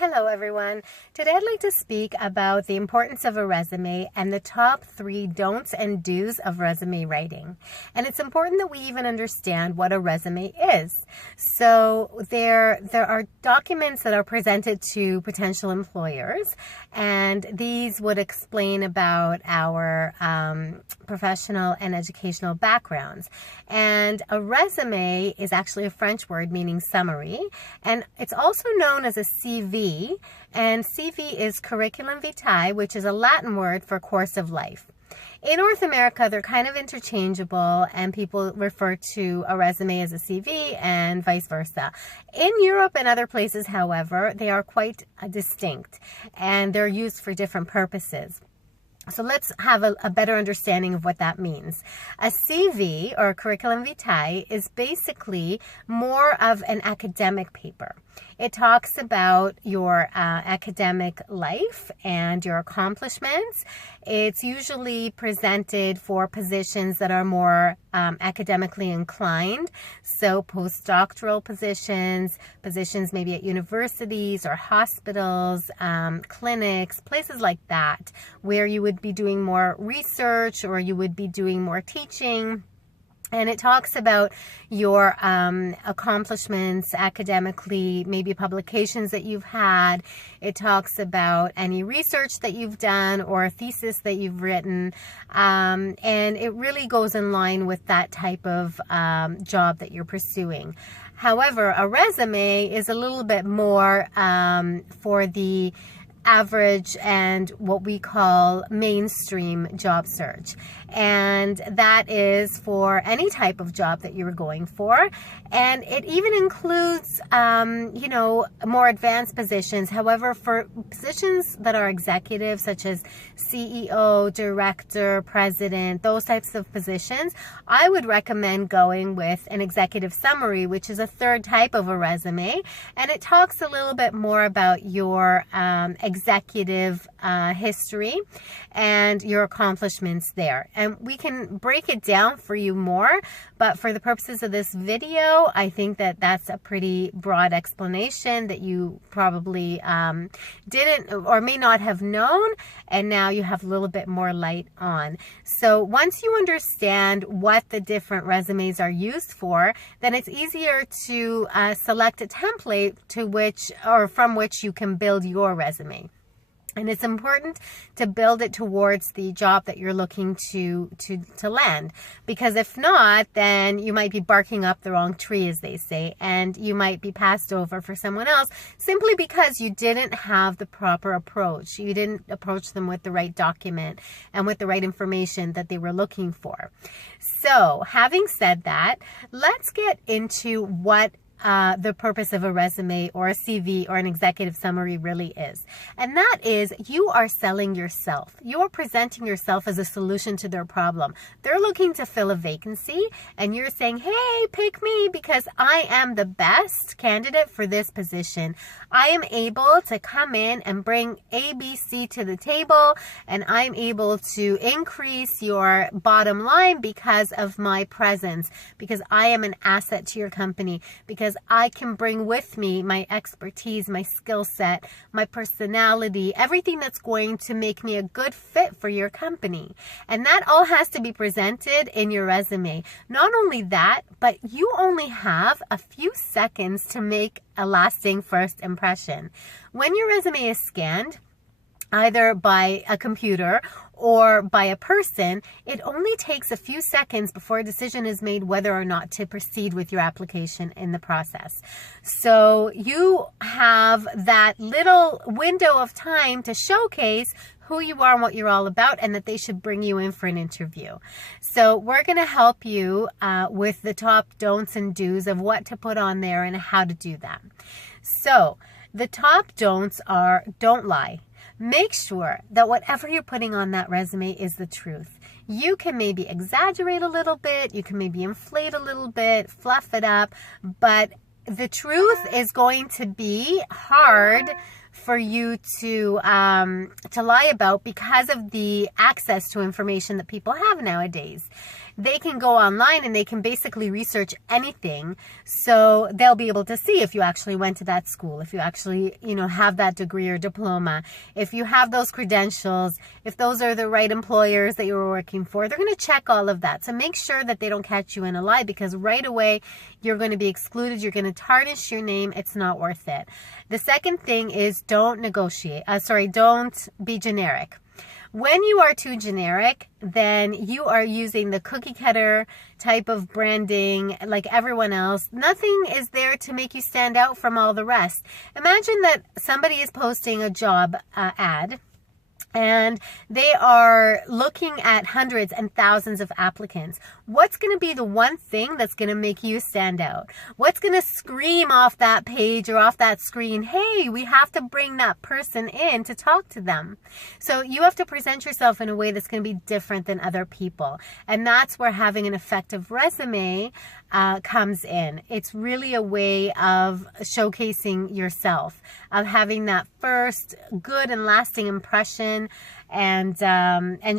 Hello everyone. Today I'd like to speak about the importance of a resume and the top 3 don'ts and do's of resume writing. And it's important that we even understand what a resume is. So there are documents that are presented to potential employers, and these would explain about our professional and educational backgrounds. And a resume is actually a French word meaning summary, and it's also known as a CV. And CV is curriculum vitae, which is a Latin word for course of life. In North America, they're kind of interchangeable, and people refer to a resume as a CV and vice versa. In Europe and other places, however, they are quite distinct, and they're used for different purposes. So let's have a better understanding of what that means. A CV, or curriculum vitae, is basically more of an academic paper. It talks about your academic life and your accomplishments. It's usually presented for positions that are more academically inclined. So postdoctoral positions maybe at universities or hospitals, clinics, places like that, where you would be doing more research or you would be doing more teaching. And it talks about your accomplishments academically, maybe publications that you've had. It talks about any research that you've done or a thesis that you've written. And it really goes in line with that type of job that you're pursuing. However, a resume is a little bit more for the average and what we call mainstream job search. And that is for any type of job that you're going for. And it even includes, more advanced positions. However, for positions that are executive, such as CEO, director, president, those types of positions, I would recommend going with an executive summary, which is a third type of a resume. And it talks a little bit more about your executive history and your accomplishments there. And we can break it down for you more, but for the purposes of this video, I think that that's a pretty broad explanation that you probably didn't or may not have known, and now you have a little bit more light on. So once you understand what the different resumes are used for, then it's easier to select a template to which or from which you can build your resume. And it's important to build it towards the job that you're looking to land, because if not, then you might be barking up the wrong tree, as they say, and you might be passed over for someone else simply because you didn't have the proper approach. You didn't approach them with the right document and with the right information that they were looking for. So having said that, let's get into what the purpose of a resume or a CV or an executive summary really is. And that is, you are selling yourself. You're presenting yourself as a solution to their problem. They're looking to fill a vacancy, and you're saying, hey, pick me because I am the best candidate for this position. I am able to come in and bring ABC to the table, and I'm able to increase your bottom line because of my presence, because I am an asset to your company, because I can bring with me my expertise, my skill set, my personality, everything that's going to make me a good fit for your company. And that all has to be presented in your resume. Not only that, but you only have a few seconds to make a lasting first impression. When your resume is scanned, either by a computer or by a person, it only takes a few seconds before a decision is made whether or not to proceed with your application in the process. So you have that little window of time to showcase who you are and what you're all about, and that they should bring you in for an interview. So we're going to help you with the top don'ts and do's of what to put on there and how to do that. So the top don'ts are: don't lie. Make sure that whatever you're putting on that resume is the truth. You can maybe exaggerate a little bit, you can maybe inflate a little bit, fluff it up, but the truth is going to be hard for you to lie about because of the access to information that people have nowadays. they can go online and they can basically research anything. So they'll be able to see if you actually went to that school, if you actually, have that degree or diploma, if you have those credentials, if those are the right employers that you were working for. They're going to check all of that. So make sure that they don't catch you in a lie, because right away you're going to be excluded. You're going to tarnish your name. It's not worth it. The second thing is don't be generic. When you are too generic, then you are using the cookie cutter type of branding like everyone else. Nothing is there to make you stand out from all the rest. Imagine that somebody is posting a job ad, and they are looking at hundreds and thousands of applicants. What's going to be the one thing that's going to make you stand out? What's going to scream off that page or off that screen, hey, we have to bring that person in to talk to them? So you have to present yourself in a way that's going to be different than other people. And that's where having an effective resume comes in. It's really a way of showcasing yourself, of having that first good and lasting impression, and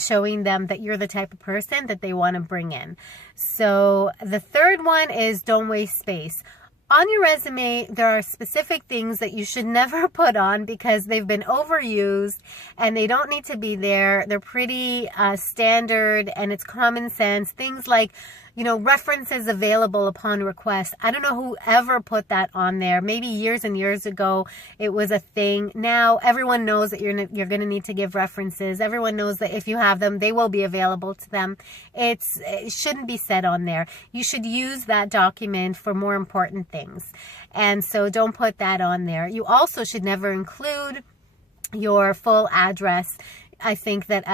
showing them that you're the type of person that they want to bring in. So the third one is don't waste space. On your resume, there are specific things that you should never put on because they've been overused and they don't need to be there. They're pretty standard, and it's common sense. Things like, references available upon request. I don't know who ever put that on there. Maybe years and years ago it was a thing. Now everyone knows that you're going to need to give references. Everyone knows that if you have them, they will be available to them. It shouldn't be said on there. You should use that document for more important things. And so don't put that on there. You also should never include your full address. I think that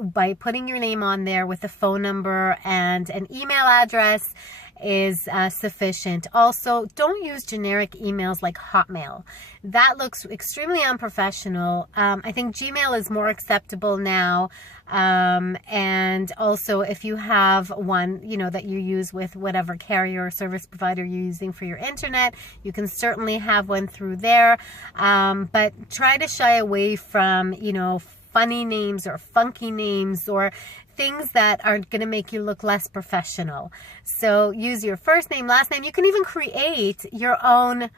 by putting your name on there with a phone number and an email address is sufficient. Also, don't use generic emails like Hotmail. That looks extremely unprofessional. I think Gmail is more acceptable now. And also, if you have one, that you use with whatever carrier or service provider you're using for your internet, you can certainly have one through there. But try to shy away from, funny names or funky names or things that are going to make you look less professional. So use your first name, last name. You can even create your own.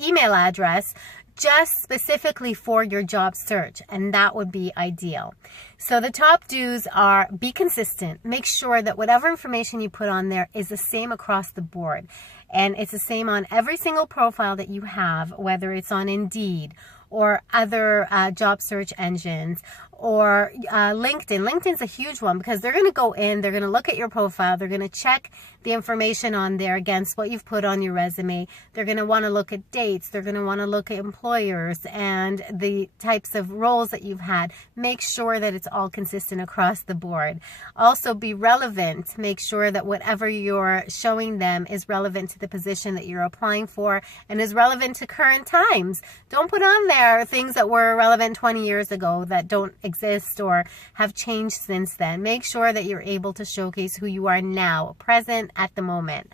Email address just specifically for your job search, and that would be ideal. So the top do's are be consistent. Make sure that whatever information you put on there is the same across the board, and it's the same on every single profile that you have, whether it's on Indeed or other job search engines, or LinkedIn. LinkedIn's a huge one because they're going to go in, they're going to look at your profile, they're going to check the information on there against what you've put on your resume. They're going to want to look at dates, they're going to want to look at employers and the types of roles that you've had. Make sure that it's all consistent across the board. Also be relevant. Make sure that whatever you're showing them is relevant to the position that you're applying for and is relevant to current times. Don't put on there things that were relevant 20 years ago that don't exist or have changed since then. Make sure that you're able to showcase who you are now, present at the moment.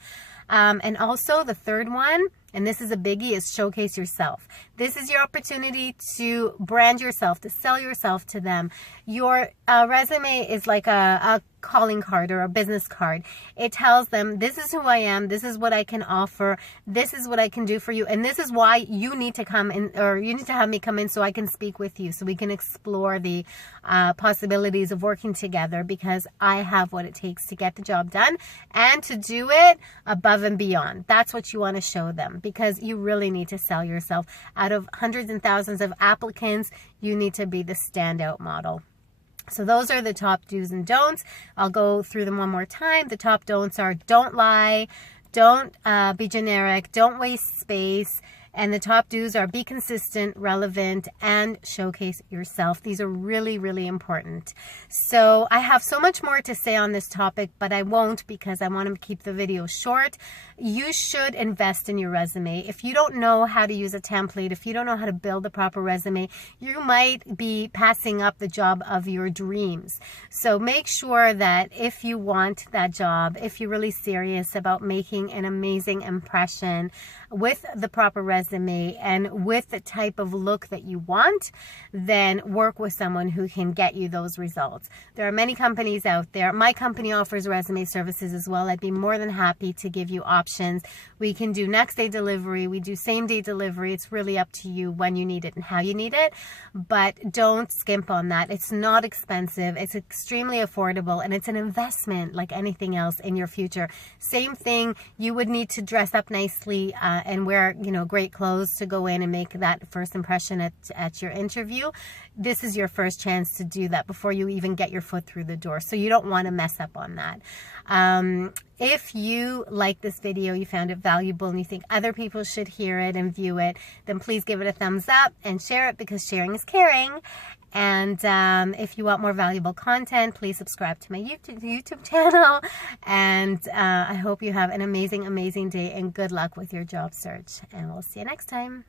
And also the third one, and this is a biggie, is showcase yourself. This is your opportunity to brand yourself, to sell yourself to them. Your resume is like a calling card or a business card. It tells them, this is who I am, this is what I can offer, this is what I can do for you, and this is why you need to come in, or you need to have me come in so I can speak with you, so we can explore the possibilities of working together, because I have what it takes to get the job done and to do it above and beyond. That's what you want to show them, because you really need to sell yourself. Out of hundreds and thousands of applicants, you need to be the standout model. So those are the top do's and don'ts. I'll go through them one more time. The top don'ts are don't lie, don't be generic, don't waste space. And the top do's are be consistent, relevant, and showcase yourself. These are really, really important. So I have so much more to say on this topic, but I won't because I want to keep the video short. You should invest in your resume. If you don't know how to use a template, if you don't know how to build a proper resume, you might be passing up the job of your dreams. So make sure that if you want that job, if you're really serious about making an amazing impression with the proper resume, resume and with the type of look that you want, then work with someone who can get you those results. There are many companies out there. My company offers resume services as well. I'd be more than happy to give you options. We can do next day delivery. We do same day delivery. It's really up to you when you need it and how you need it, but don't skimp on that. It's not expensive. It's extremely affordable, and it's an investment like anything else in your future. Same thing, you would need to dress up nicely and wear, you know, great clothes to go in and make that first impression at your interview. This is your first chance to do that before you even get your foot through the door. So you don't want to mess up on that. If you like this video, you found it valuable, and you think other people should hear it and view it, then please give it a thumbs up and share it, because sharing is caring. And if you want more valuable content, please subscribe to my YouTube channel. And I hope you have an amazing, amazing day, and good luck with your job search. And we'll see you next time.